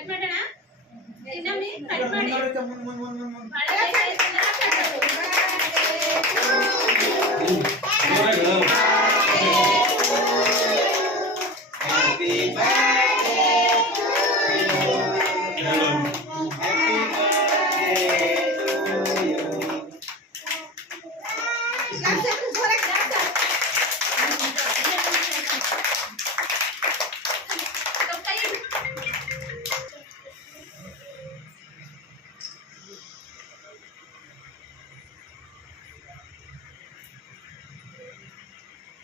Cut ಮಾಡೋಣ? Cut ಮಾಡಿ.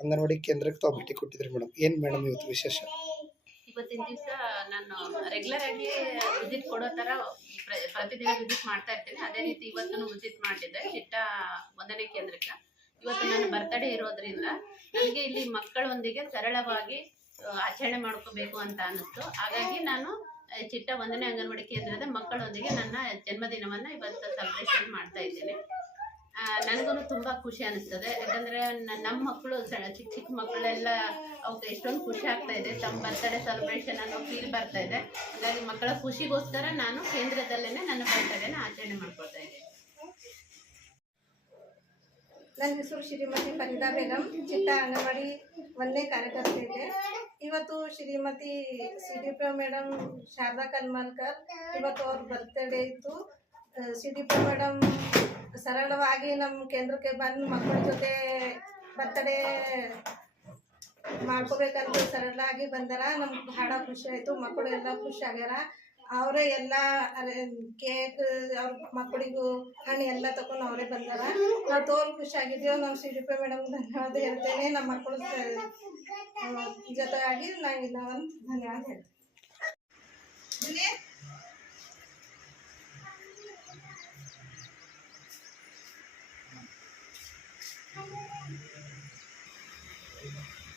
ಅಂಗನವಾಡಿ ಕೇಂದ್ರಕ್ಕೆ ತಾವು ಭೇಟಿ ಕೊಟ್ಟಿದ್ರಿ ಮೇಡಮ್. ಏನ್ ಮೇಡಮ್ ಇವತ್ತು ವಿಶೇಷ? ಇವತ್ತಿನ ದಿವಸ ನಾನು ರೆಗ್ಯುಲರ್ ಆಗಿ ವಿಸಿಟ್ ಕೊಡೋ ತರ ಪ್ರತಿದಿನ ವಿಸಿಟ್ ಮಾಡ್ತಾ ಇರ್ತೇನೆ. ಅದೇ ರೀತಿ ಇವತ್ತು ವಿಸಿಟ್ ಮಾಡಿದ್ದೆ. ಚಿಟ್ಟ ಒಂದನೇ ಕೇಂದ್ರಕ್ಕೆ. ಇವತ್ತು ನನ್ನ ಬರ್ತಡೇ ಇರೋದ್ರಿಂದ ನನಗೆ ಇಲ್ಲಿ ಮಕ್ಕಳೊಂದಿಗೆ ಸರಳವಾಗಿ ಆಚರಣೆ ಮಾಡ್ಕೋಬೇಕು ಅಂತ ಅನ್ನಿಸ್ತು. ಹಾಗಾಗಿ ನಾನು ಚಿಟ್ಟ ಒಂದನೇ ಅಂಗನವಾಡಿ ಕೇಂದ್ರದ ಮಕ್ಕಳೊಂದಿಗೆ ನನ್ನ ಜನ್ಮದಿನವನ್ನು ಇವತ್ತು ಸೆಲೆಬ್ರೇಷನ್ ಮಾಡ್ತಾ ಇದ್ದೇನೆ. ನನಗೂ ತುಂಬ ಖುಷಿ ಅನಿಸ್ತದೆ. ಯಾಕಂದರೆ ನಮ್ಮ ಮಕ್ಕಳು ಚಿಕ್ಕ ಚಿಕ್ಕ ಮಕ್ಕಳೆಲ್ಲ ಅವಕ್ಕೆ ಎಷ್ಟೊಂದು ಖುಷಿ ಆಗ್ತಾ ಇದೆ. ತಮ್ಮ ಬರ್ತಡೇ ಸೆಲೆಬ್ರೇಷನ್ ಅನ್ನೋ ಫೀಲ್ ಬರ್ತಾ ಇದೆ. ಹಾಗಾಗಿ ಮಕ್ಕಳ ಖುಷಿಗೋಸ್ಕರ ನಾನು ಕೇಂದ್ರದಲ್ಲೇ ನನ್ನ ಬರ್ತಡೇನ ಆಚರಣೆ ಮಾಡ್ಕೊಳ್ತಾ ಇದ್ದೀನಿ. ನನ್ನ ಹೆಸರು ಶ್ರೀಮತಿ ಫರೀದಾ ಬೇಗಂ ಚಿತ್ತ ಅಂಗನವಾಡಿ ಒಂದೇ ಕಾರ್ಯಕರ್ತೆ ಇದೆ. ಇವತ್ತು Shrimati C D P madam Sharada Kalmalkar ಇವತ್ತು ಅವ್ರ ಬರ್ತ್ಡೇ ಇತ್ತು. ಸಿ ಡಿ ಪಿ ಮೇಡಮ್ ಸರಳವಾಗಿ ನಮ್ಮ ಕೇಂದ್ರಕ್ಕೆ ಬಂದು ಮಕ್ಕಳ ಜೊತೆ ಬರ್ತಡೇ ಮಾಡ್ಕೋಬೇಕಂತ ಸರಳಾಗಿ ಬಂದಾರ. ನಮ್ಗೆ ಬಹಳ ಖುಷಿ ಆಯಿತು. ಮಕ್ಕಳು ಎಲ್ಲ ಖುಷಿ ಆಗ್ಯಾರ. ಅವರೇ ಎಲ್ಲ ಕೇಕ್, ಅವ್ರ ಮಕ್ಕಳಿಗೂ ಹಣ್ಣು ಎಲ್ಲ ತಗೊಂಡು ಅವರೇ ಬಂದಾರ. ನಾವು ತೋಲ್ ಖುಷಿ ಆಗಿದ್ದೀವಿ. ನಾವು ಸಿ ಡಿ ಮೇಡಮ್ ಧನ್ಯವಾದ ಹೇಳ್ತೇನೆ. ನಮ್ಮ ಮಕ್ಕಳು ಜೊತೆಯಾಗಿ ನಾನು ಒಂದು ಧನ್ಯವಾದ ಹೇಳ್ತೇನೆ. Thank you.